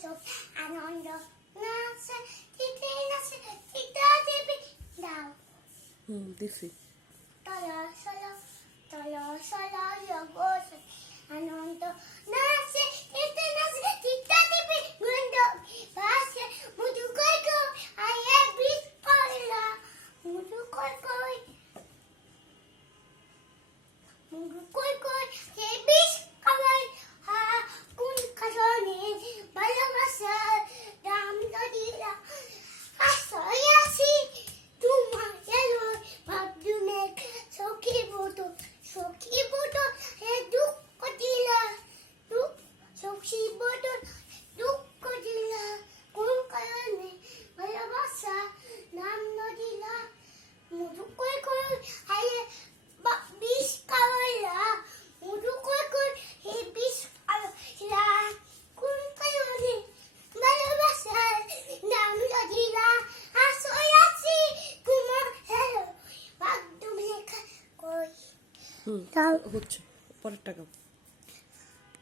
উৎসব আনন্দ নাচে তিতে নাচে তিতা দিবি দাও দিছি তলা সলা লগস আনন্দ নাচে তিতে নাচে তিতা দিবি গন্ধ ভাসে মুদু কই কই আয়ে বিষ কইলা মুদু কই কই হে বিষ কই হা কোন কারণে ভালোবাসা দাম দিলা আসি তোমার এলো ভাবদুনে সখী বটো হে দুঃখ দিলা সখী বটো দুঃখ দিলা কোন কারণে ভালোবাসা নাম দিলা মুদু কই কই আয়ে বিষ কইলা মুদু কই কই হে বিষ কইলা কোন কারণে ভালোবাসা নাম দিলা আসি তোমার এলো ভাবদুনে কই হচ্ছে পরের টাকা